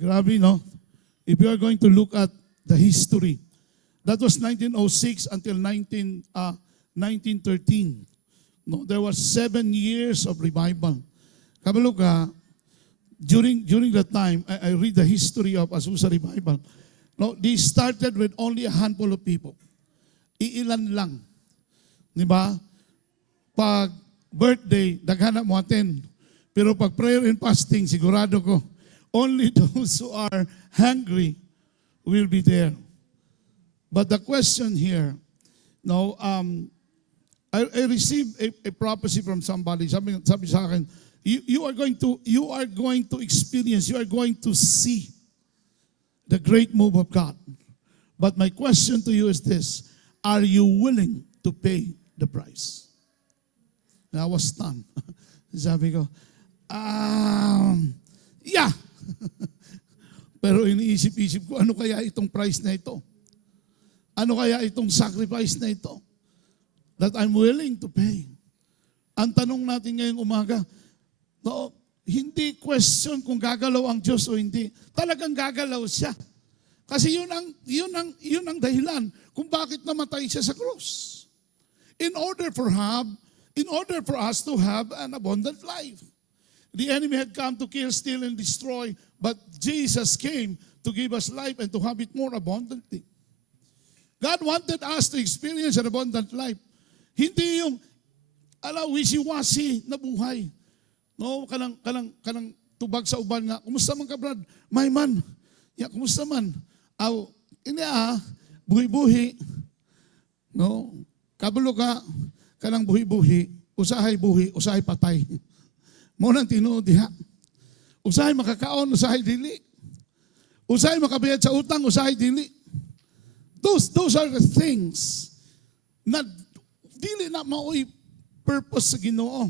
Grabe, no? If you are going to look at the history, that was 1906 until 1913. No, there was 7 years of revival. Kabalo ka, during that time, I read the history of Azusa Revival. No, they started with only a handful of people. Iilan lang. Di ba? Pag birthday, daghana mo attend. Pero pag prayer and fasting, sigurado ko, only those who are hungry will be there. But the question here, no, I received a prophecy from somebody. Sabi sa akin, you are going to experience, you are going to see the great move of God. But my question to you is this: are you willing to pay the price? And I was stunned. Sabi ko, yeah. Pero iniisip-isip ko, ano kaya itong price na ito? Ano kaya itong sacrifice na ito that I'm willing to pay? Ang tanong natin ngayong umaga, no, hindi question kung gagalaw ang Diyos o hindi. Talagang gagalaw siya. Kasi yun ang dahilan kung bakit namatay siya sa krus. In order for us to have an abundant life. The enemy had come to kill, steal, and destroy, but Jesus came to give us life and to have it more abundantly. God wanted us to experience an abundant life. Hindi yung wishy-washy na buhay. No, kanang tubag sa uban nga, kumusta man ka, Brad? May man. Ya, kumusta man? Buhi-buhi. No, kabalo ka, kanang buhi-buhi, usahay buhi, usahay patay. Mo nang tinuod diha. Usahay makakaon, usahay dili. Usahay makabayad sa utang, usahay dili. Those are the things na dili na mao'y purpose sa Ginoo.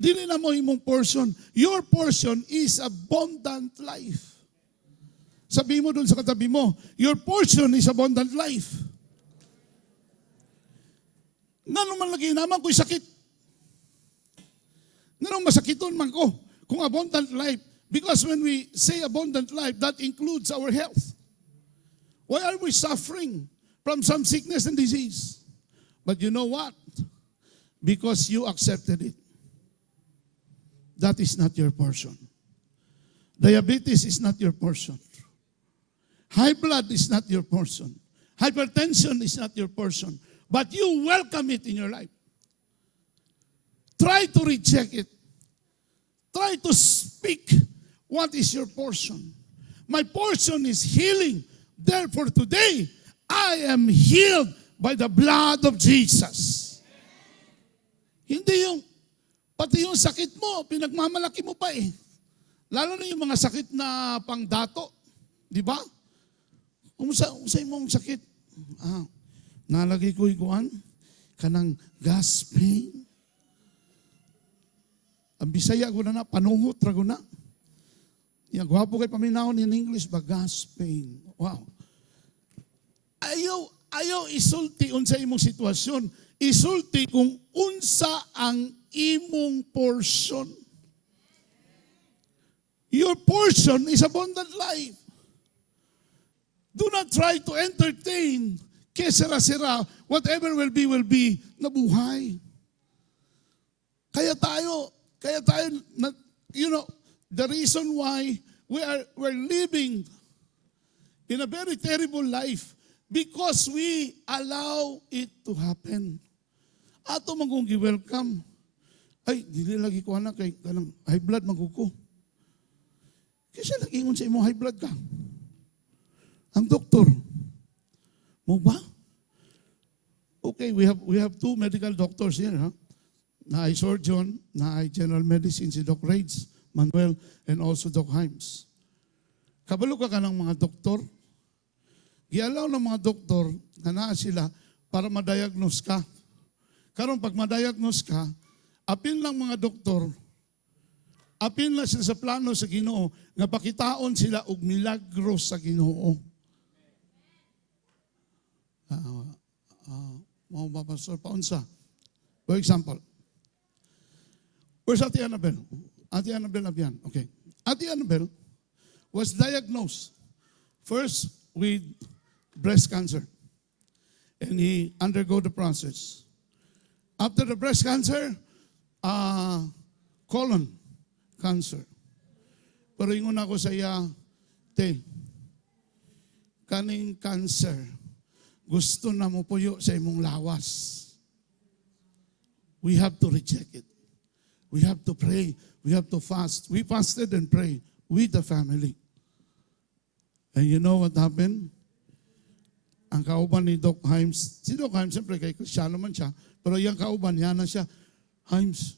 Dili na mo imong portion. Your portion is abundant life. Sabi mo dun sa katabi mo, your portion is abundant life. Nga man lagi naman ko'y sakit. Nga masakiton man ko kung abundant life. Because when we say abundant life, that includes our health. Why are we suffering from some sickness and disease? But you know what? Because you accepted it. That is not your portion. Diabetes is not your portion. High blood is not your portion. Hypertension is not your portion. But you welcome it in your life. Try to reject it. Try to speak what is your portion. My portion is healing. Therefore today, I am healed by the blood of Jesus. Hindi yung pati yung sakit mo, pinagmamalaki mo pa eh. Lalo na yung mga sakit na pangdato. Di ba? Umusay mo ang sakit. Nalagay ko iguan, kanang gas pain. Ang Bisaya ko na panungot rago na. Yung gwapo kay paminahon in English ba, gas pain. Wow. Ayaw isulti unsa imong sitwasyon. Isulti kung unsa ang imong portion. Your portion is abundant life. Do not try to entertain kesera-sera, whatever will be, na buhay. Kaya tayo, you know, the reason why we're living in a very terrible life because we allow it to happen. Ato magong gi-welcome. Ay, dili lagi ko anak kay kanang high blood magkuko. Kasi lagi ingon sa imo high blood ka. Ang doktor, mo ba? Okay, we have two medical doctors here, huh? Na ay surgeon, na ay general medicine si Doc Raids, Manuel, and also Doc Himes. Kabalo ka ng mga doktor. Gialaw ng mga doktor na naa sila para ma-diagnose ka. Karon pag ma-diagnose ka, apil lang mga doktor, apil na sila sa plano sa Ginoo, nga pakitaon sila og milagro sa Ginoo. Mga ba, Pastor, paunsa? For example, where's Ate Annabel? Ate Annabel Abian. Okay. Ate Annabel, was diagnosed first with breast cancer. And he undergo the process. After the breast cancer, colon cancer. Pero ingon ako sa iya, te, kaning cancer, gusto na mo puyo sa imong lawas. We have to reject it. We have to pray. We have to fast. We fasted and prayed with the family. And you know what happened? Ang kauban ni Doc Himes, si Doc Himes, siyempre kay Kristyano man siya, pero yung kauban niya na siya, Himes,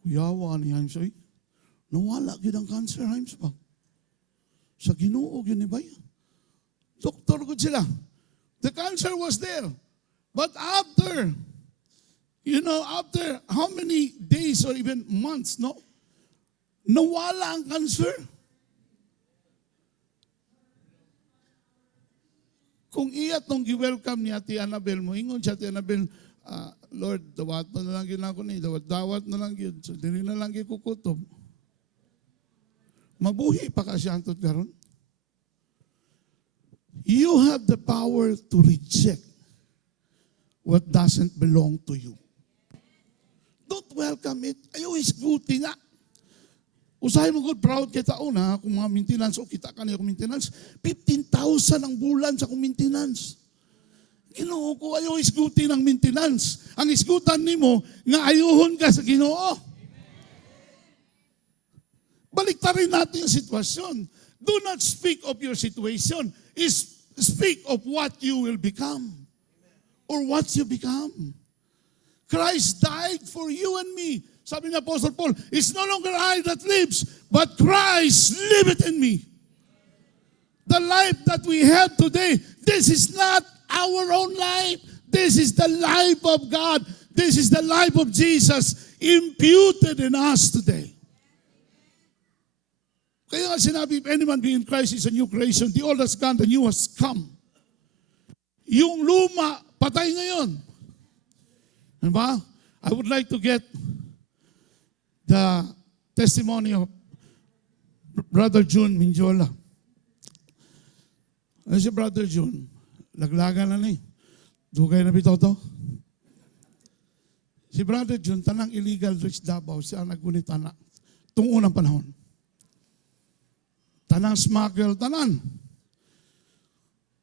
kuyawa ni Himes, oy, nawala yun ang cancer, Himes ba? Sa Ginoo, yun ni Bay. Doktor ko sila. The cancer was there. But after, after how many days or even months, no? Nawala ang cancer. Kung iya tong gi-welcome ni Ate Annabel mo, ingon siya Ate Annabel, Lord, dawat na lang yun ako ni, dawat na lang yun. So, dili na lang yun kukutob. Mabuhi pa ka siya antot karon. You have the power to reject what doesn't belong to you. Don't welcome it. Ayaw isguti nga. Usahay mo good, proud kita una, kung mga maintenance, o kita ka niya kung maintenance, 15,000 ang bulan sa kung maintenance. Ginoo ko, ayaw isguti ng maintenance. Ang isgutan ni mo, nga ayuhon ka sa Ginoo. Baliktarin natin yung sitwasyon. Do not speak of your situation. Speak of what you will become. Or what you become. Christ died for you and me. Sabi ni Apostle Paul, it's no longer I that lives, but Christ liveth in me. The life that we have today, this is not our own life. This is the life of God. This is the life of Jesus imputed in us today. Kaya nga sinabi, if anyone be in Christ is a new creation, the old has gone, the new has come. Yung luma, patay ngayon. Diba? I would like to get the testimony of Brother June Minjola. Ano si Brother June? Laglagan na ni. Dugay na bitoto. Si Brother June, tanang illegal drugs Davao, siya naggunit anak. Itong unang panahon. Tanang smuggle, tanan.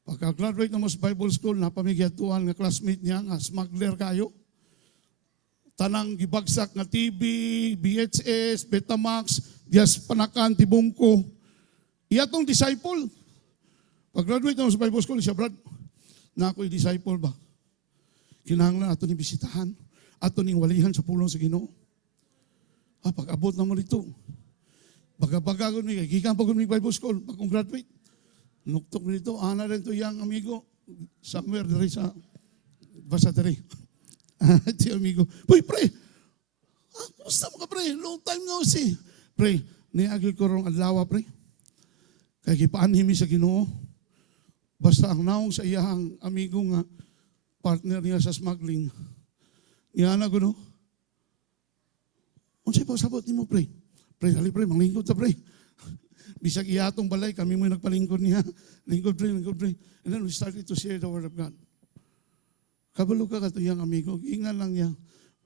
Pagka-graduate na mo sa Bible School, napamigyatuan nga classmate niya, nga smuggler kayo. Tanang gibagsak nga TV, VHS, Betamax, Dias Panakan, Tibungko. Iya tong disciple. Pag-graduate na mo sa Bible School, siya, Brad, na ako'y disciple ba? Kinahanglan ato ni bisitahan, ato ning walihan sa pulong sa Ginoo. Pag-abot na mo dito. Pagkapagagon mi, gikan pagod mi Bible School, pag graduate. Nuktok dito, ana rin to yang amigo, somewhere diri sa Basateri. Iti amigo, uy, pre, kumusta mo ka, pre? Long time no see. Pre, niagil ko rong adlawa, pre. Kaya kipaanhin mi sa Ginoo. Basta ang naong sa iyahang amigo nga, partner niya sa smuggling. Niya na ko, no? Unsay pa sabot ni mo, pre? Pre, dali, pre, manglingkod ta, pre. Bisag iyatong balay, kami mo nagpalingkod niya. Lingkod, pre, lingkod, pre. And then we started to share the word of God. Kabalo ka katuyang amigo, ingan lang niya,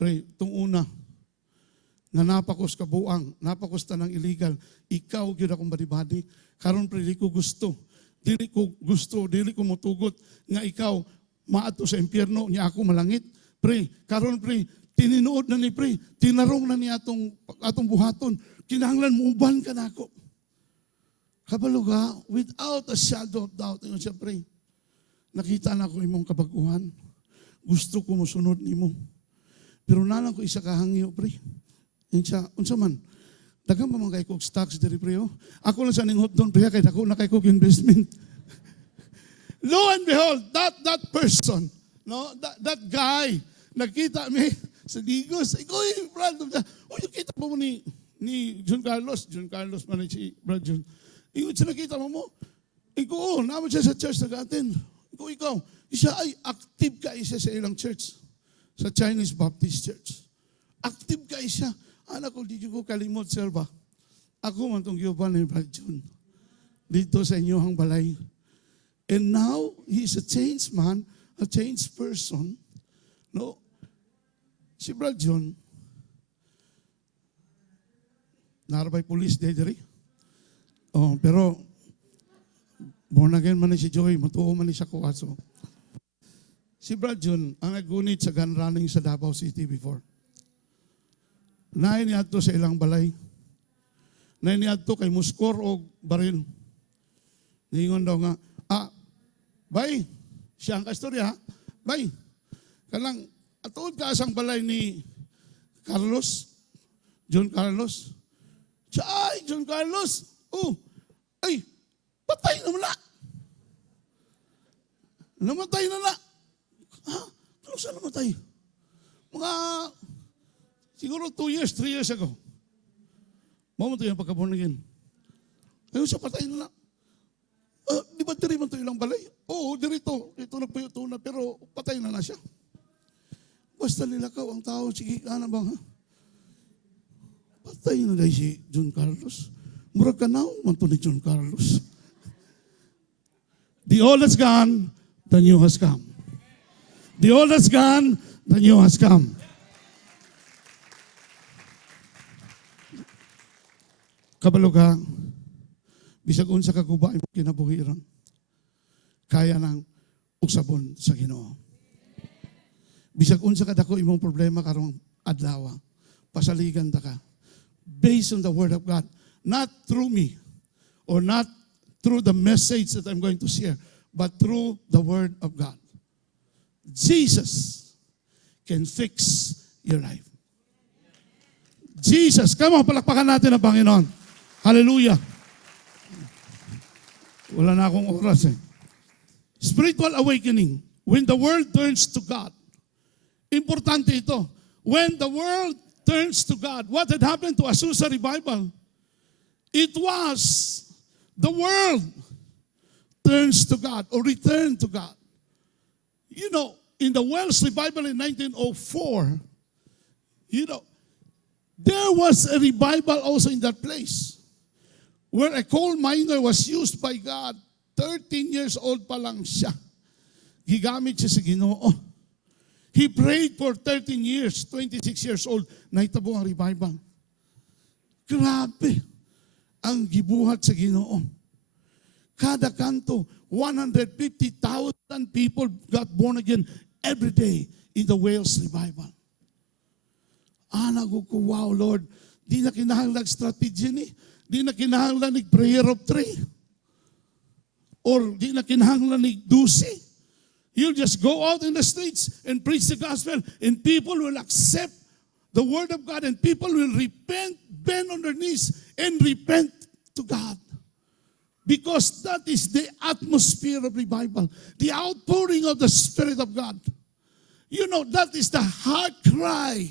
pre, itong una, nga napakos kabuang, napakos tanang illegal, ikaw gyud akong badi-badi, karon pre, dili ko gusto, dili ko mutugot, nga ikaw, maato sa impyerno, niya ako malangit, pre, karon pre, tininuod na ni pre, tinarong na niya atong buhaton, kinahanglan muuban ka na ako. Kabalo ka, without a shadow of doubt, ingon siya pre, nakita na ko imong kabaguhan, gusto ko mosunod nimo. Pero nalang ko isa kahangyo, pre. Unsa man, dagang pa man kay kog stocks diri, pre. Ako lang sa ninghot doon, pre, kay dako na kay kog investment. Lo and behold, that person, no, that guy, nakita mi sa Digos. Ikoy, Brad, yung kita mo ni John Carlos man si Brad John. Siya nakita mo, ikaw, naman siya sa church nag-attend. Ikaw, siya ay active ka isa sa ilang church, sa Chinese Baptist Church. Active ka siya. Anak ko, di ko kalimot, sir ba? Ako man itong Giovanni Brad John. dito sa inyong balay. And now, he's a changed man, a changed person. No? Si Brad John, narabay police diri. Oh, pero born again man ni si Joy, matuo man ni siya kuwaso. Si Brad John, ang nagunit sa gun running sa Davao City before. Naay niya sa ilang balay. Naay niya kay muskor o baril. Ningon daw nga, bay, siya ang kastorya, bay, kanang atuod ka asang balay ni Carlos, John Carlos. Siya, ay, John Carlos, ay, patay na mula. Namatay na na. Ano saan namatay? Mga, siguro 2 years, 3 years ago. Mamatay ang pagkabunagin. Ayun siya, patay na na. Di ba diri man ito ilang balay? Oo, dirito. Ito nagpayuto na, pero patay na siya. Basta nilakaw ang tao, sige, ano bang, ha? Patay na dahil si John Carlos. Murag ka na, manto ni John Carlos. The old has gone, the new has come. The old has gone, the new has come. Kabalo ka, bisag unsa ka guba imong kinabuhiran, kaya nang ugsabon sa Ginoo. Bisag unsa ka dako imong problema karong adlaw, pasaligan ta ka based on the word of God, not through me or not through the message that I'm going to share, but through the word of God. Jesus can fix your life. Jesus, come on, palakpakan natin ang Panginoon. Hallelujah. Wala na akong oras eh. Spiritual awakening. When the world turns to God. Importante ito. When the world turns to God. What had happened to Azusa Revival? It was the world turns to God or returned to God. You know, in the Welsh Revival in 1904, there was a revival also in that place where a coal miner was used by God. 13 years old pa lang siya. Gigamit siya sa Ginoo. He prayed for 13 years, 26 years old, nahitabo ang revival. Grabe ang gibuhat sa Ginoo. Kada kanto, 150,000 people got born again every day in the Wales Revival. Nago ko, wow, Lord, di na kinahanglan strategy ni, di na kinahanglan ni prayer of 3, or di na kinahanglan ni dusi. You'll just go out in the streets and preach the gospel, and people will accept the word of God, and people will repent, bend on their knees, and repent to God. Because that is the atmosphere of revival, the outpouring of the Spirit of God. You know, that is the heart cry.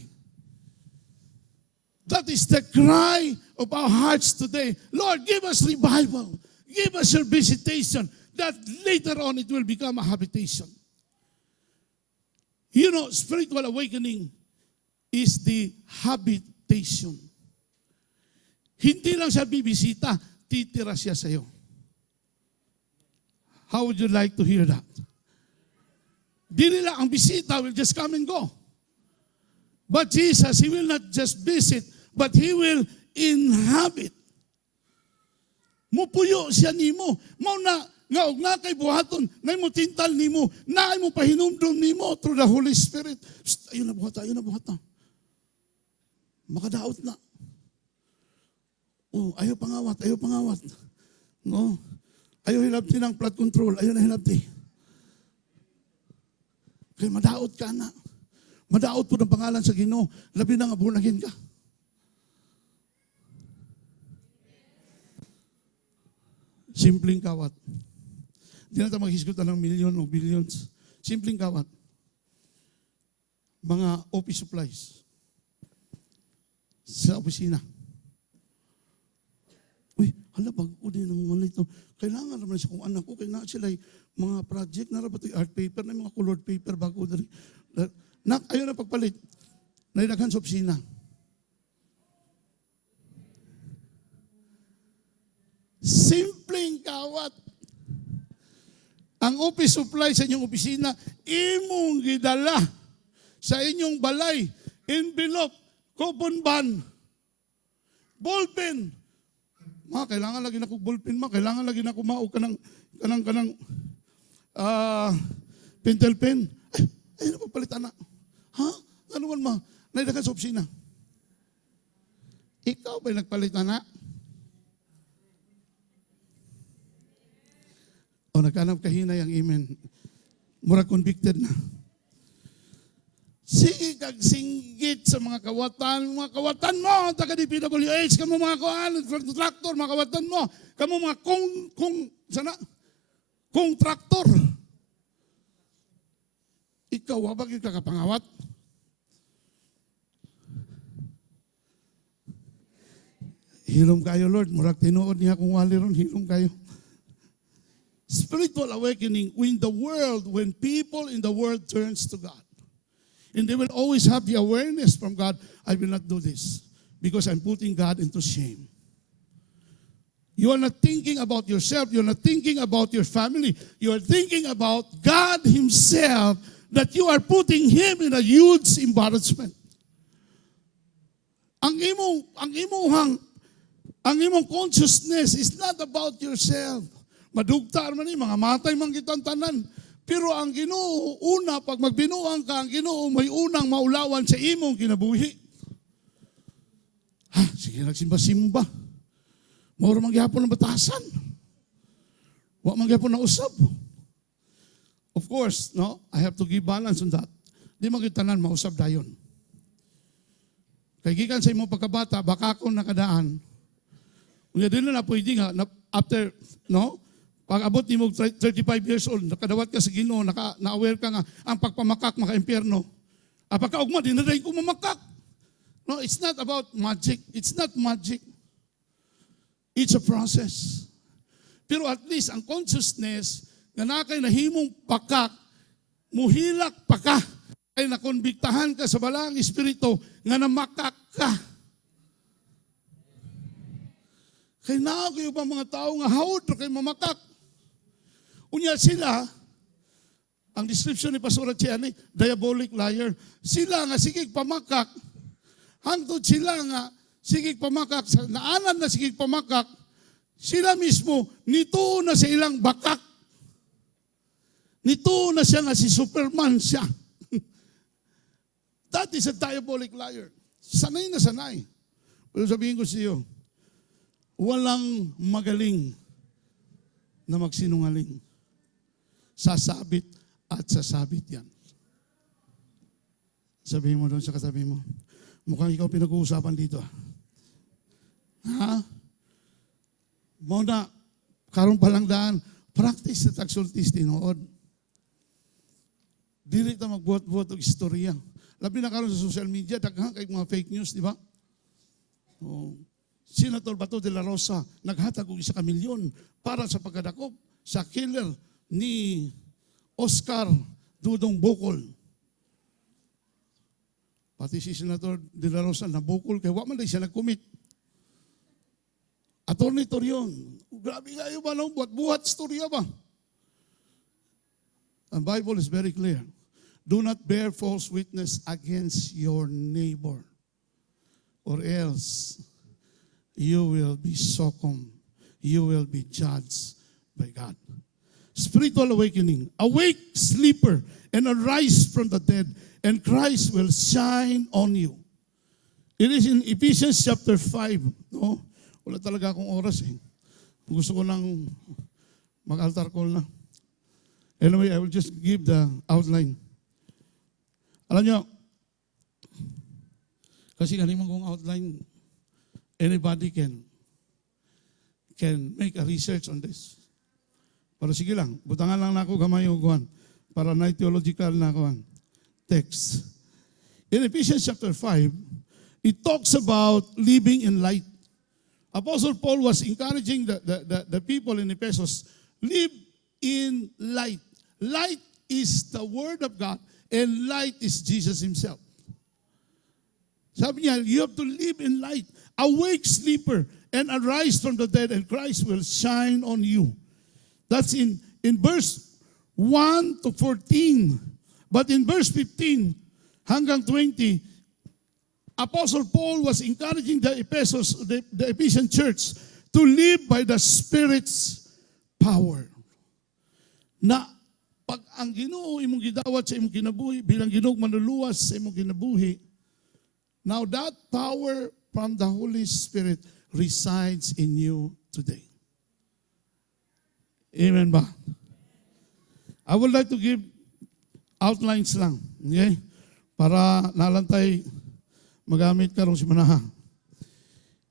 That is the cry of our hearts today. Lord, give us revival. Give us your visitation, that later on it will become a habitation. You know, spiritual awakening is the habitation. Hindi lang siya bibisita, titira siya sa iyo. How would you like to hear that? Di nila ang bisita will just come and go. But Jesus, He will not just visit, but He will inhabit. Mupuyo siya nimo. Mao na nga og na kay buhaton, nay mo tintal nimo, naay mo pahinumdum nimo through the Holy Spirit. Ayun na buhata. Makadaot na. Ayaw pangawat. No? Ayaw hilabti ng flood control, ayaw na hilabti. Kaya madaot ka na. Madaot po ng pangalan sa Ginoo, labi na nga bunagin ka. Simpleng kawat. Hindi na tayo maghisgutan ng milyon o billions. Simpleng kawat. Mga office supplies. Sa opisina. Hala, bago din ng mga ito. Kailangan naman siya kung anak ko, kailangan sila mga project na rapat art paper, na mga colored paper bago din. Ayaw na pagpalit. Nailaghan sa opisina. Simpleng that. Ang office supply sa inyong opisina, imong gidala sa inyong balay, envelope, coupon ban, ballpen. Kailangan lagi na ko ballpen, kailangan lagi na ko mao kanang pentel pen. Ay, napapalitan na. Ha? Ano man ma? Naidagan sa opisina. Ikaw ba'y nagpalitan na? O nagkanap kahinay ang amen. Mura convicted na. Sige kag singgit sa mga kawatan mo, taga DPWH, kamo mga traktor, mga kawatan mo, kamo mga kung traktor. Ikaw, wabag yung kakapangawat. Hilom kayo, Lord. Murag tinuod niya kung wali ron, hilom kayo. Spiritual awakening when people in the world turns to God. And they will always have the awareness from God, I will not do this because I'm putting God into shame. You are not thinking about yourself. You're not thinking about your family. You are thinking about God Himself, that you are putting Him in a huge embarrassment. Ang imong consciousness is not about yourself. Madugta man ni mga matay man kitang tanan. Pero ang Ginoo una pag magbinuang ka, ang Ginoo may unang maulawan sa imong kinabuhi. Sige nagsimba-simba. Mao man gyapon ang batasan. Wa man gyapon na usab. Of course, no, I have to give balance on that. Di man gyud tanan mausab dayon. Kay gikan sa imong pagkabata, baka akong nakadaan. Unya dili na pwede nga after, no? Pag abot ni mo 35 years old, nakadawat ka sa Ginoo, na-aware ka nga, ang pagpamakak maka-impyerno. Pagkaugma, di na rin ko mamakak. No, it's not about magic. It's not magic. It's a process. Pero at least, ang consciousness, nga nakay nahimong pakak, muhilak pa ka, ay nakonbiktahan ka sa balang espiritu, nga namakak ka. Kaya nakakayo ba mga tao nga hawod kay mamakak? Unya sila, ang description ni Pastor Chiani, diabolic liar. Sila nga sigig pamakak, hangtod sila nga sigig pamakak, naanan na sigig pamakak, sila mismo, nito na sa ilang bakak. Nito na siya nga si Superman siya. That is a diabolic liar. Sanay na sanay. Pero sabihin ko sa iyo, walang magaling na magsinungaling. Sasabit at sasabit yan. Sabihin mo doon sa katabi mo, mukhang ikaw pinag-uusapan dito. Ha? Muna, karon palang daan, practice na tagsultis tinood. Dili ta magbuhat-buhat og istorya. Labi na karon sa social media, daghang kay mga fake news, di ba? Oh. Senator Bato de la Rosa naghatag og 1 milyon para sa pagkadakop sa killer ni Oscar Dudong Bocol. Pati si Senator de la Rosa nabukol kay wa man siya nag-commit. Attorney Torion, grabe kayo ba nang buhat-buhat storya ba? The Bible is very clear. Do not bear false witness against your neighbor, or else you will be succumbed. You will be judged by God. Spiritual awakening. Awake, sleeper, and arise from the dead, and Christ will shine on you. It is in Ephesians chapter 5. No? Wala talaga akong oras eh. Gusto ko lang mag-altar call na. Anyway, I will just give the outline. Alam nyo, kasi kanimang kong outline, anybody can make a research on this. Pero sige lang, butangan lang na ako gamay o kuhan para na theological na kuhan text. In Ephesians chapter 5, it talks about living in light. Apostle Paul was encouraging the people in Ephesus, live in light. Light is the Word of God, and light is Jesus Himself. Sabi niya, you have to live in light. Awake, sleeper, and arise from the dead, and Christ will shine on you. That's in verse 1 to 14. But in verse 15 hanggang 20, Apostle Paul was encouraging the Ephesian church to live by the Spirit's power. Na pag ang Ginoo imong gidawat sa imong kinabuhi, bilang Ginoong manluluwas sa imong kinabuhi, now that power from the Holy Spirit resides in you today. Amen ba? I would like to give outlines lang. Okay? Para nalantay magamit karong si Manaha.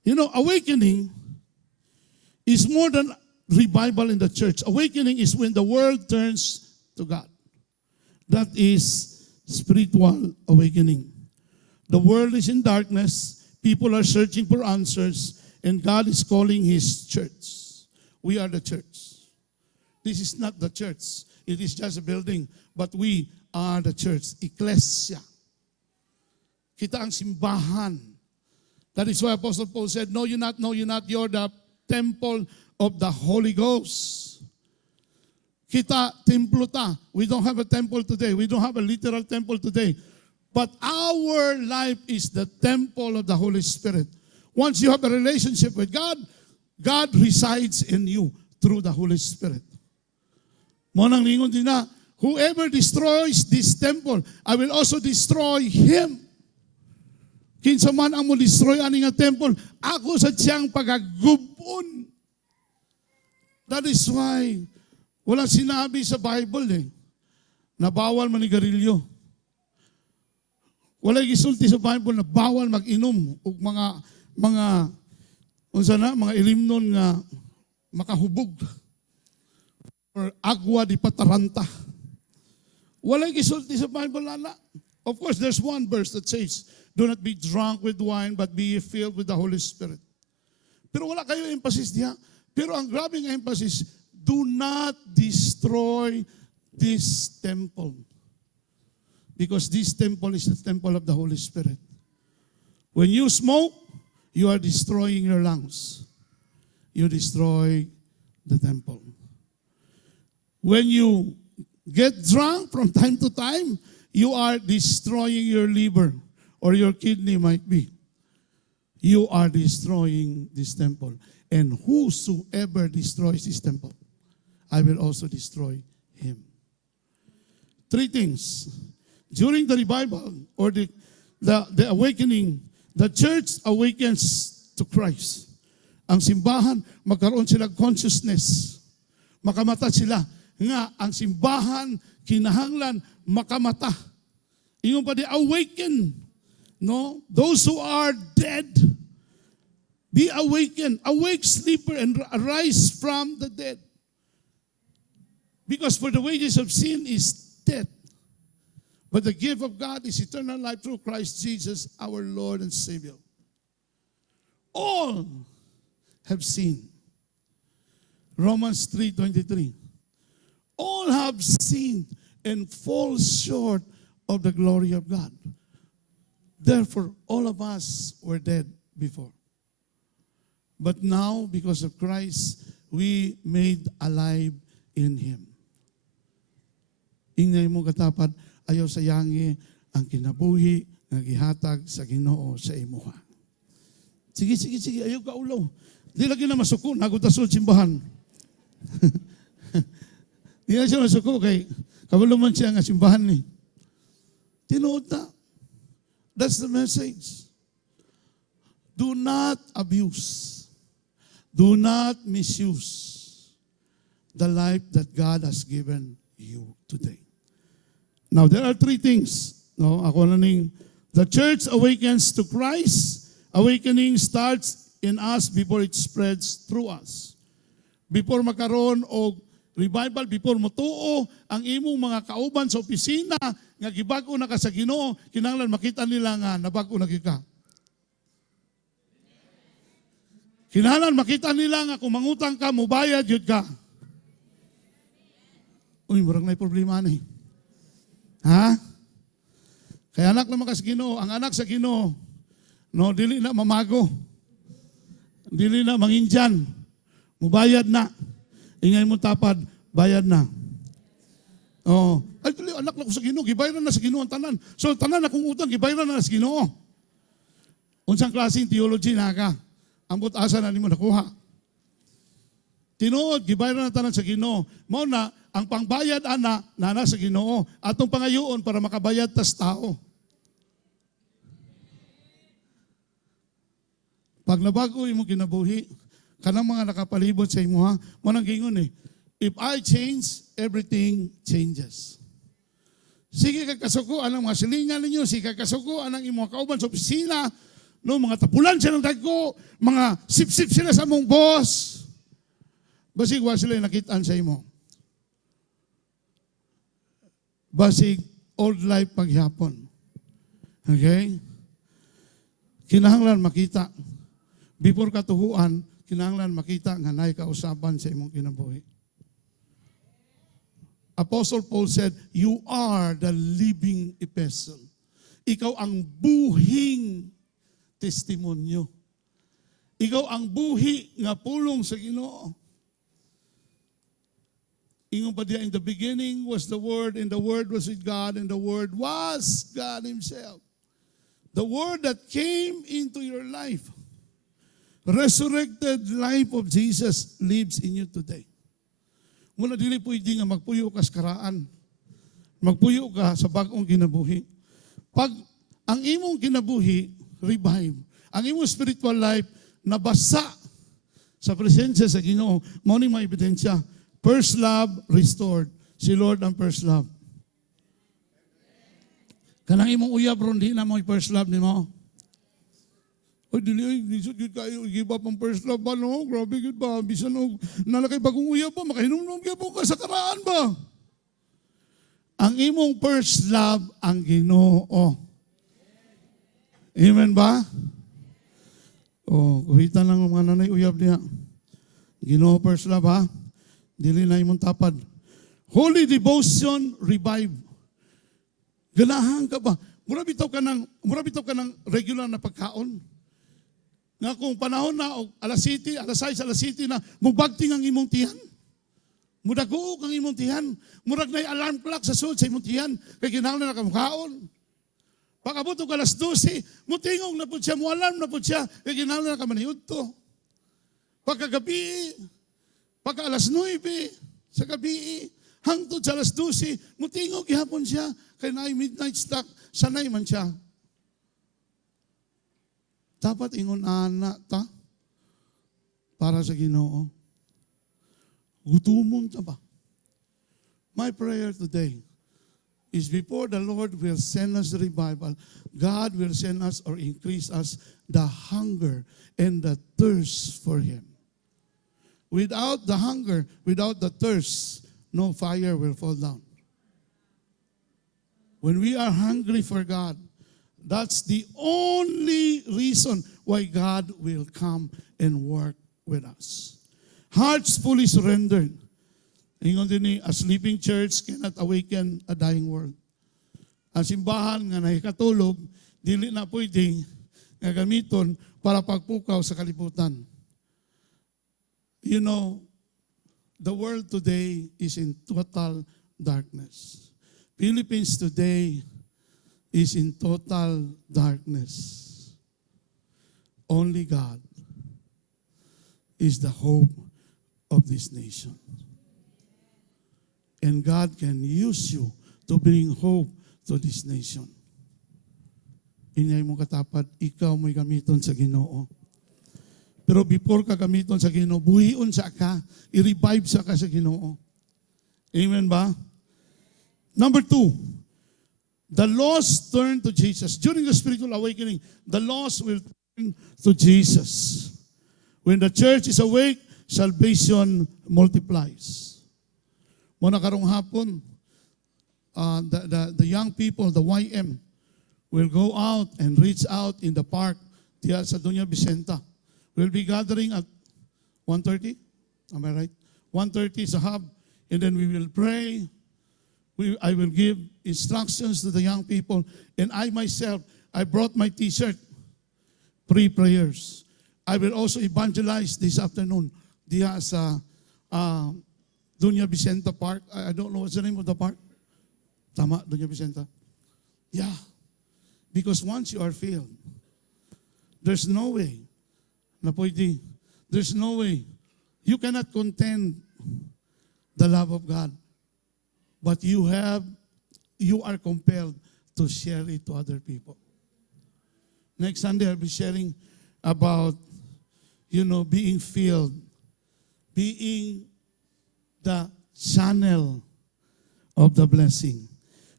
You know, awakening is more than revival in the church. Awakening is when the world turns to God. That is spiritual awakening. The world is in darkness. People are searching for answers. And God is calling His church. We are the church. This is not the church. It is just a building. But we are the church. Ecclesia. Kita ang simbahan. That is why Apostle Paul said, no, you're not. You're the temple of the Holy Ghost. Kita, templo ta. We don't have a temple today. We don't have a literal temple today. But our life is the temple of the Holy Spirit. Once you have a relationship with God, God resides in you through the Holy Spirit. Monang lingon din na, whoever destroys this temple, I will also destroy him. Kinsa man ang mo destroy ani nga temple, ako sa tiyang pagagubon. That is why wala sinabi sa Bible na bawal manigarilyo. Wala gisulti sa Bible na bawal mag-inom ug mga ilimnon nga makahubog or agwa di pataranta. Wala gisulti sa Bible lala. Of course, there's one verse that says, do not be drunk with wine, but be filled with the Holy Spirit. Pero wala kayo emphasis diha. Pero ang grabing emphasis, do not destroy this temple. Because this temple is the temple of the Holy Spirit. When you smoke, you are destroying your lungs. You destroy the temple. When you get drunk from time to time, you are destroying your liver or your kidney might be. You are destroying this temple. And whosoever destroys this temple, I will also destroy him. Three things. During the revival or the awakening, the church awakens to Christ. Ang simbahan, magkaroon sila consciousness. Makamata sila. Nga, ang simbahan, kinahanglan, makamata. Ingon pa di, awaken. No? Those who are dead, be awakened. Awake, sleeper, and arise from the dead. Because for the wages of sin is death. But the gift of God is eternal life through Christ Jesus, our Lord and Savior. All have sinned. Romans 3:23. All have sinned and fall short of the glory of God. Therefore, all of us were dead before. But now, because of Christ, we made alive in Him. Ingay mo katapat, ayaw sayangi ang kinabuhi nga gihatag sa Ginoo sa imuha. Sige, ayaw ka ulo. Di lagi na masuko, nagutasod simbahan. Di na siya masuko kay kabuluman siya nga simbahan ni. Tinuod na. That's the message. Do not abuse. Do not misuse the life that God has given you today. Now, there are three things. No, ako na ning, the church awakens to Christ. Awakening starts in us before it spreads through us. Before makaroon o revival, before motuo ang imong mga kauban sa opisina nga gibag-o na ka sa Ginoo, kinahanglan makita nila nga nabag-o na ka. Kinahanglan makita nila nga kung mangutang ka, mubayad yun ka. Uy, murang may problema na eh. Ha? Kaya anak naman ka sa Ginoo, ang anak sa Ginoo, no, dili na mamago. Dili na manginjan. Mubayad na. Ingay mo tapad, bayad na. Oh, ay tuloy anak na ko sa Ginoo, gibayaran na sa Ginoo ang tanan. So tanan akong utang gibayaran na sa Ginoo. Unsang klaseng theology na ka? Ambot asa na nimo nakuha. Tinuod gibayaran na tanan sa Ginoo. Mao na ang pangbayad ana nana sa Ginoo. Atong pangayoon para makabayad tas tao. Pag nabago imo kinabuhi, kanang mga nakapalibot sa imo ha, mo nang gingon if I change, everything changes. Sige kagkasuko anang mga silingan ninyo, sige kagkasuko anang imong kauban sa opisina, no, mga tapulan sila ng dagko, mga sip-sip sila sa mong boss. Basig wa sila nakitaan sa imo. Basig old life paghapon. Okay? Kinahanglan makita. Before katuhuan, kinahanglan makita nga naay kausapan sa imong kinabuhi. Apostle Paul said, you are the living epistle. Ikaw ang buhing testimonyo. Ikaw ang buhi nga pulong sa Ginoo. Ingon pa diya, in the beginning was the Word, and the Word was with God, and the Word was God Himself. The Word that came into your life. Resurrected life of Jesus lives in you today. Muna dili pwede nga magpuyo ka sa karaan. Magpuyo ka sa bagong kinabuhi. Pag ang imong kinabuhi, revive. Ang imong spiritual life, nabasa sa presensya sa Ginoo, mao ni mga ebidensya. First love, restored. Si Lord ang first love. Kanang imong uyab ron, di na mo first love ni mo. Ay, dili, lisod yun kayo, give up ang first love ba, no? Grabe yun ba? Bisan no, nalakay bagong uyab ba? Makahinom-nom ka po ka sa karaan ba? Ang imong first love, ang Ginoo. Amen ba? O, kuhitan lang mga nanay uyab niya. Ginoo first love, ha? Dili na imong tapad. Holy devotion, revive. Ganahan ka ba? Mura bitaw ka ng regular na pagkaon. Nga kung panahon na, o alas 7, alas 6, alas 7 na, mubagting ang imong tiyan. Mudagoog ang imong tiyan. Murag na alarm clock sa sud sa imong tiyan. Kaya kinahanglan na kamukaon. Pag-abot og alas 12, mutingog na po siya, mualarm na po siya. Kaya kinahanglan na ka manihud to. Pagkagabi, pagka alas 9, sa gabi, hangtod sa alas 12, mutingog gihapon siya. Kaya na midnight stock, sanay man siya. Dapat ingon ana ta para sa Ginoo. Gutumon ta ba? My prayer today is before the Lord will send us revival, God will send us or increase us the hunger and the thirst for Him. Without the hunger, without the thirst, no fire will fall down. When we are hungry for God, that's the only reason why God will come and work with us. Hearts fully surrendered. Ingon din ni, a sleeping church cannot awaken a dying world. Ang simbahan nga nakikatulog, dili na pwede nga gamiton para pagpukaw sa kalibutan. You know, the world today is in total darkness. Philippines today is in total darkness. Only God is the hope of this nation. And God can use you to bring hope to this nation. Inyay mo katapat, ikaw mo'y gamiton sa Ginoo. Pero before ka gamiton sa Ginoo, buhion sa ka, i-revive sa ka sa Ginoo. Amen ba? Number 2, the lost turn to Jesus. During the spiritual awakening, the lost will turn to Jesus. When the church is awake, salvation multiplies. Muna karong hapon, the young people, the YM, will go out and reach out in the park diya sa Doña Vicenta. We'll be gathering at 1:30. Am I right? 1:30 is a hub, and then we will pray. I will give instructions to the young people, and I myself, I brought my t-shirt, 3 prayers. I will also evangelize this afternoon diya sa Doña Vicenta Park. I don't know what's the name of the park. Tama, Doña Vicenta. Yeah. Because once you are filled, there's no way na pwede. There's no way. You cannot contain the love of God. But you are compelled to share it to other people. Next Sunday, I'll be sharing about, being filled, being the channel of the blessing.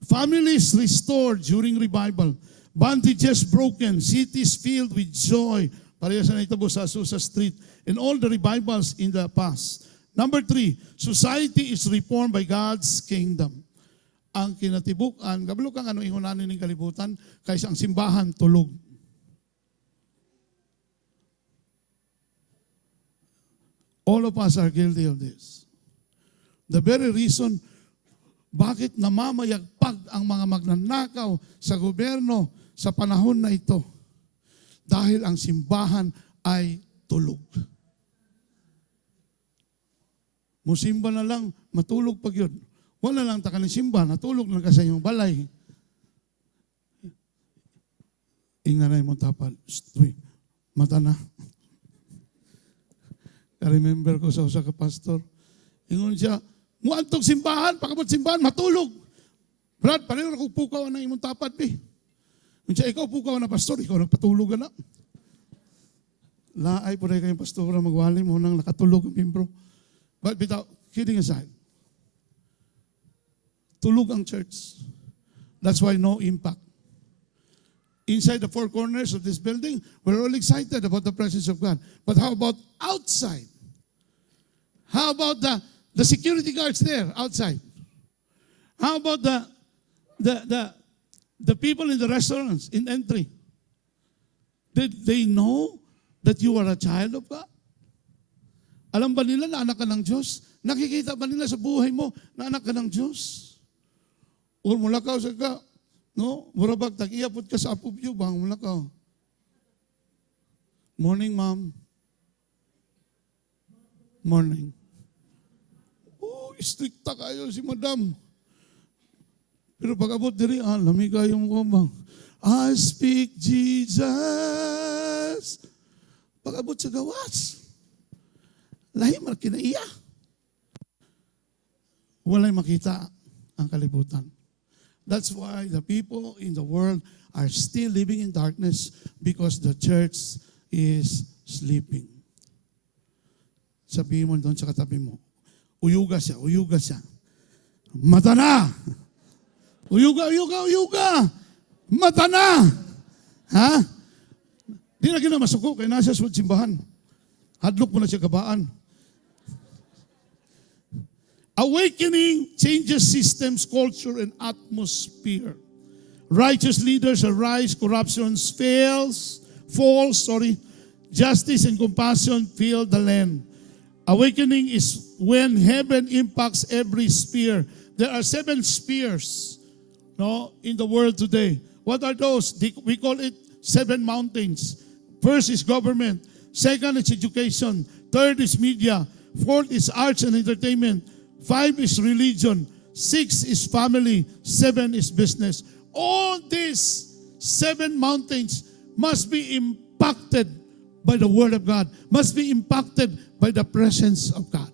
Families restored during revival. Bondages broken. Cities filled with joy. Pareha sa naitabo sa Azusa Street. And all the revivals in the past. Number 3, society is reformed by God's kingdom. Ang kinatibukan, kabalo kang ano ingunanin ng kalibutan, kaysa ang simbahan tulog. All of us are guilty of this. The very reason bakit namamayagpag ang mga magnanakaw sa gobyerno sa panahon na ito, dahil ang simbahan ay tulog. Musimba na lang, matulog pag yun. Wala lang taka ng simba, natulog lang ka sa iyong balay. Inganay mo tapal. Mata na. I-remember ko sa usa ka pastor. Ingon siya, muantog simbahan, pakabot simbahan, matulog. Brad, pareho na kung pukaw na imong tapad, be. Kung siya, ikaw pukaw na pastor, ikaw nagpatulog na. Laay po rin kayong pastor na magwali mo nang nakatulog ang membro. But without kidding aside, tulog ang church. That's why no impact. Inside the four corners of this building, we're all excited about the presence of God. But how about outside? How about the security guards there outside? How about the people in the restaurants in entry? Did they know that you are a child of God? Alam ba nila na anak ka ng Diyos? Nakikita ba nila sa buhay mo na anak ka ng Diyos? O mula ka sa ka, no? Murabag, tag-iapot ka sa apubyo, bang mula ka. Morning, ma'am. Morning. Oh, strikta kayo si madam. Pero pag abot diri, lamig kayo mo bang. I speak Jesus. Pag abot sa gawas, lahi man kinaiya. Walay makita ang kalibutan. That's why the people in the world are still living in darkness because the church is sleeping. Sabihin mo doon sa katabi mo, uyuga siya, uyuga siya. Mata na! Uyuga, uyuga, uyuga! Mata na! Ha? Di na ginamasuko, kaya nasa simbahan. Hadlok mo na siya kabaan. Awakening changes systems, culture, and atmosphere. Righteous leaders arise, corruption falls. Justice and compassion fill the land. Awakening is when heaven impacts every sphere. There are 7 spheres, in the world today. What are those? We call it 7 mountains. First is government. Second is education. Third is media. Fourth is arts and entertainment. 5 is religion. 6 is family. 7 is business. All these 7 mountains must be impacted by the Word of God. Must be impacted by the presence of God.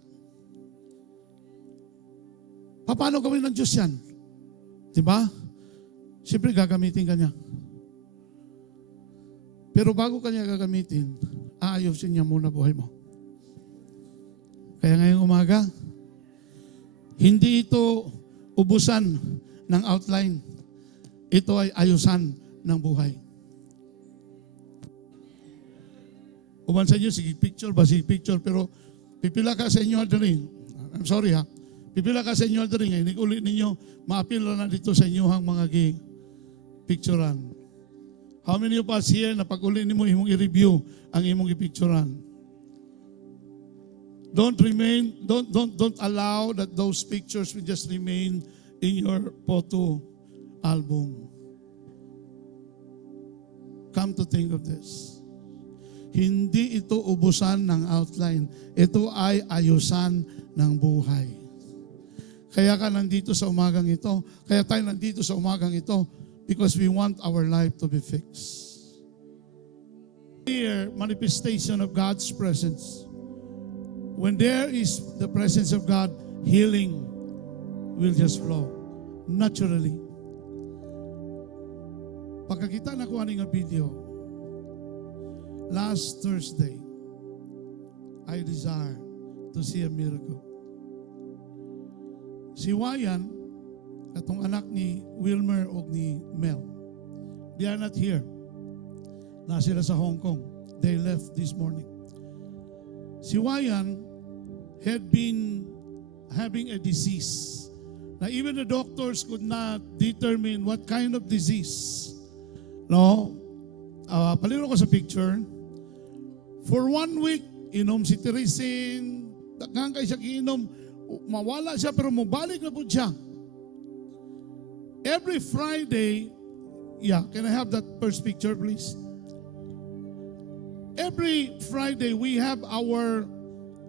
Paano gawin ng Diyos yan? Diba? Siyempre gagamitin ka niya. Pero bago ka niya gagamitin, aayusin niya muna buhay mo. Kaya ngayong umaga, hindi ito ubusan ng outline. Ito ay ayusan ng buhay. Uban sa inyo, sige picture, pero pipila ka sa inyo aldering. I'm sorry ha. Pipila ka sa inyo aldering. Hindi ulit ninyo, maapil na dito sa inyohang mga picturean. How many of us here na pag uli mo imong i-review ang imong i-picturean? Don't allow that those pictures will just remain in your photo album. Come to think of this. Hindi ito ubusan ng outline. Ito ay ayusan ng buhay. Kaya ka nandito sa umagang ito. Kaya tayo nandito sa umagang ito because we want our life to be fixed. Here, manifestation of God's presence. When there is the presence of God, healing will just flow naturally. Pagkakita na ko aning video, last Thursday, I desire to see a miracle. Si Wayan, katong anak ni Wilmer o ni Mel, they are not here. Na sila sa Hong Kong. They left this morning. Si Wayan had been having a disease na even the doctors could not determine what kind of disease. No? Paliro ko sa picture. For 1 week, inom si Teresin, daghang kay siya giinom, mawala siya pero mubalik na po siya. Every Friday, can I have that first picture please? Every Friday we have our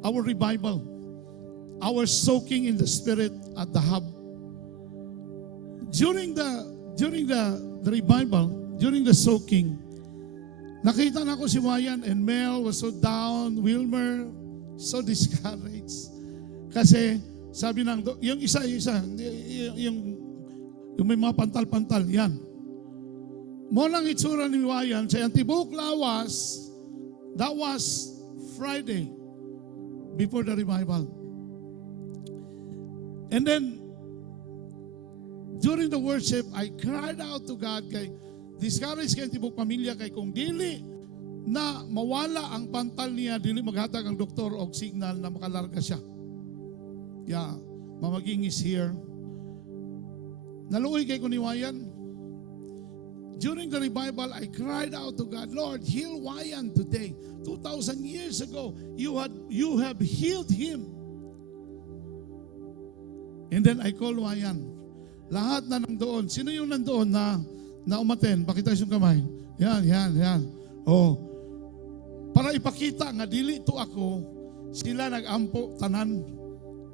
revival, our soaking in the Spirit at the hub. During the revival, during the soaking, nakita na ko si Wayan and Mel was so down, Wilmer so discouraged. Kasi sabi yung isa, yung may mga pantal-pantal, yan. Mo lang itsura ni Wayan sa tibok lawas, that was Friday before the revival. And then, during the worship, I cried out to God kay discourage kay tibok pamilya kay kung dili na mawala ang pantal niya, dili maghatag ang doktor og signal na makalarga siya. Mamaging is here. Naluoy kay ko ni Wayan. During the revival, I cried out to God, Lord, heal Wayan today. 2,000 years ago, you have healed him. And then I called Wayan. Lahat na nandoon. Sino yung nandoon na umaten? Pakita yung kamay. Yan. Oh. Para ipakita nga dili to ako, sila nag-ampo tanan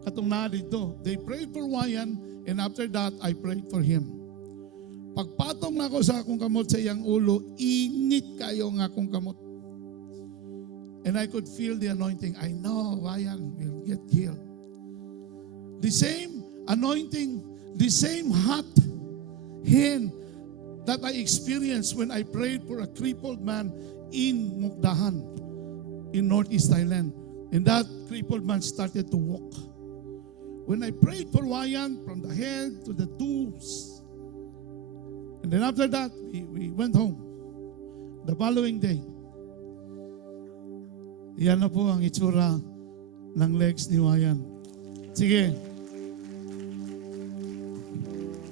katong na dito. They prayed for Wayan and after that, I prayed for him. Pagpatong na ako sa akong kamot sa iyang ulo, init kayo ng akong kamot. And I could feel the anointing. I know Wayan will get healed. The same anointing, the same hot hand that I experienced when I prayed for a crippled man in Mukdahan, in Northeast Thailand. And that crippled man started to walk. When I prayed for Wayan, from the head to the toes, and then after that, we went home. The following day, yan na po ang itsura ng legs ni Wayan. Sige.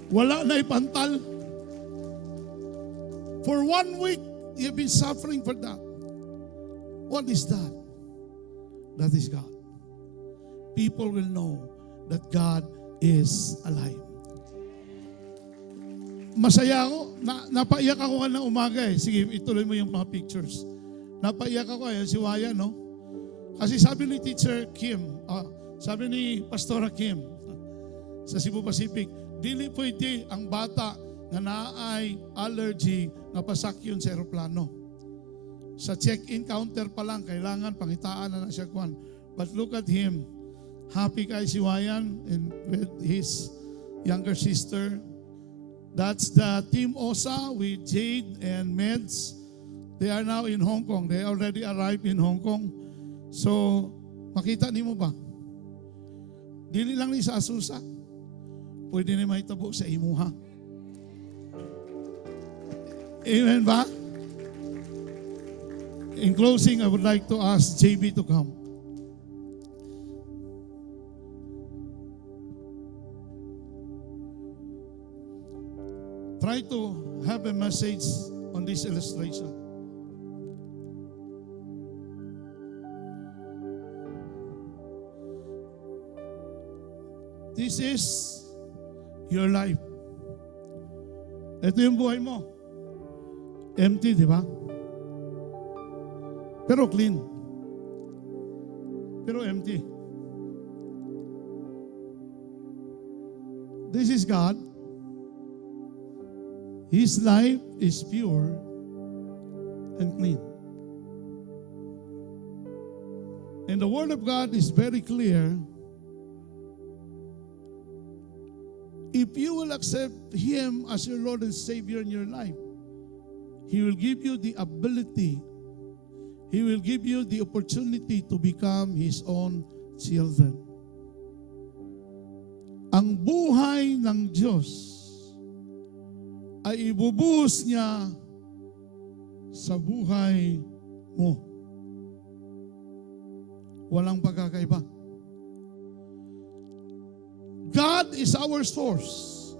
Wala na ipantal. For 1 week, you've been suffering for that. What is that? That is God. People will know that God is alive. Masaya ako. Napaiyak ako na umaga eh. Sige, ituloy mo yung mga pictures. Napaiyak ako eh, si Wayan, no? Kasi sabi ni Teacher Kim, sabi ni Pastora Kim, sa Cebu Pacific, dili pwede ang bata nga naay allergy na pasakyon sa aeroplano. Sa check-in counter pa lang, kailangan pangitaan na siya kwan. But look at him. Happy kay si Wayan and with his younger sister. That's the Team OSA with Jade and Meds. They are now in Hong Kong. They already arrived in Hong Kong. So, makita ni mo ba? Dili lang ni sa asusa. Pwede ni mahitabo sa imuha. Amen ba? In closing, I would like to ask JB to come. Try to have a message on this illustration. This is your life. Ito yung buhay mo. Empty, di ba? Pero clean. Pero empty. This is God. His life is pure and clean. And the Word of God is very clear. If you will accept Him as your Lord and Savior in your life, He will give you the ability, He will give you the opportunity to become His own children. Ang buhay ng Diyos ay ibubuhos niya sa buhay mo. Walang pagkakaiba. God is our source,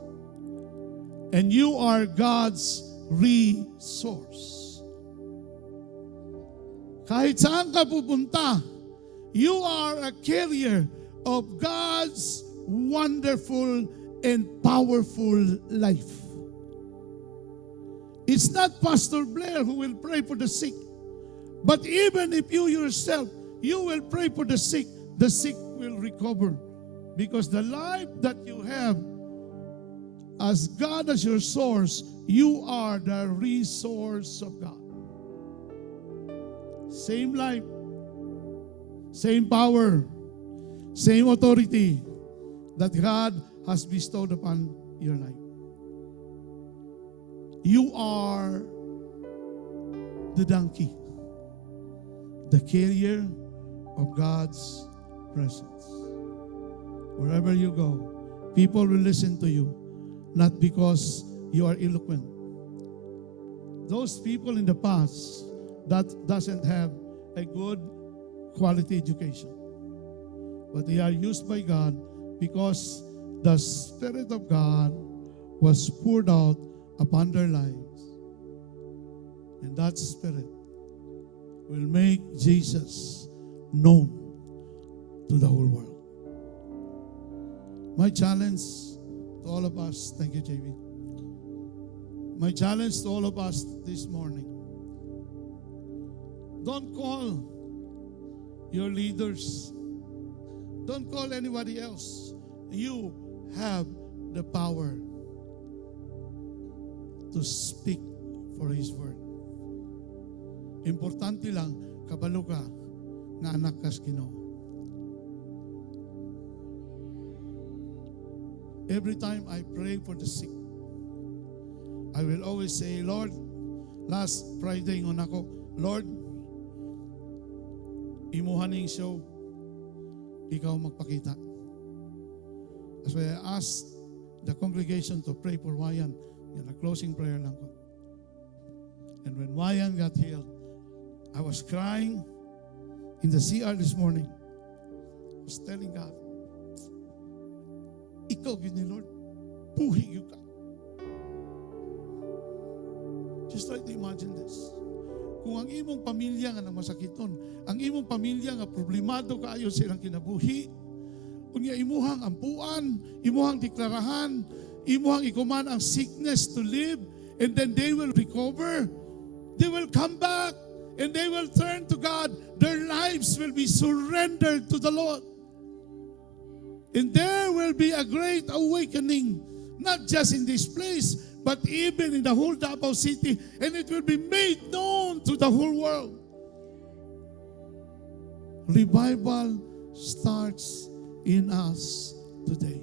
and you are God's resource. Kahit saan ka pupunta, you are a carrier of God's wonderful and powerful life. It's not Pastor Blair who will pray for the sick, but even if you yourself, you will pray for the sick will recover. Because the life that you have, as God as your source, you are the resource of God. Same life, same power, same authority that God has bestowed upon your life. You are the donkey, the carrier of God's presence. Wherever you go, people will listen to you, not because you are eloquent. Those people in the past that doesn't have a good quality education, but they are used by God because the Spirit of God was poured out upon their lives. And that Spirit will make Jesus known to the whole world. My challenge to all of us, thank you, JV. My challenge to all of us this morning, don't call your leaders. Don't call anybody else. You have the power to speak for His word. Importante lang, kabalo ka, nga anak kas Ginoo. Every time I pray for the sick, I will always say, Lord, last Friday ngon ako, Lord, imuhan ning show, ikaw magpakita. As I asked the congregation to pray for Wayan, yan, a closing prayer lang ko. And when Wayan got healed, I was crying in the CR this morning. I was telling God, ikaw yun ni Lord, buhay yun ka. Just try to imagine this. Kung ang imong pamilya nga masakiton, ang imong pamilya nga problemado kaayo silang kinabuhi, kunya imuhang ampuan, imuhang deklarahan, imuhang ikuman ang sickness to live, and then they will recover, they will come back, and they will turn to God. Their lives will be surrendered to the Lord. And there will be a great awakening, not just in this place, but even in the whole Davao City, and it will be made known to the whole world. Revival starts in us today.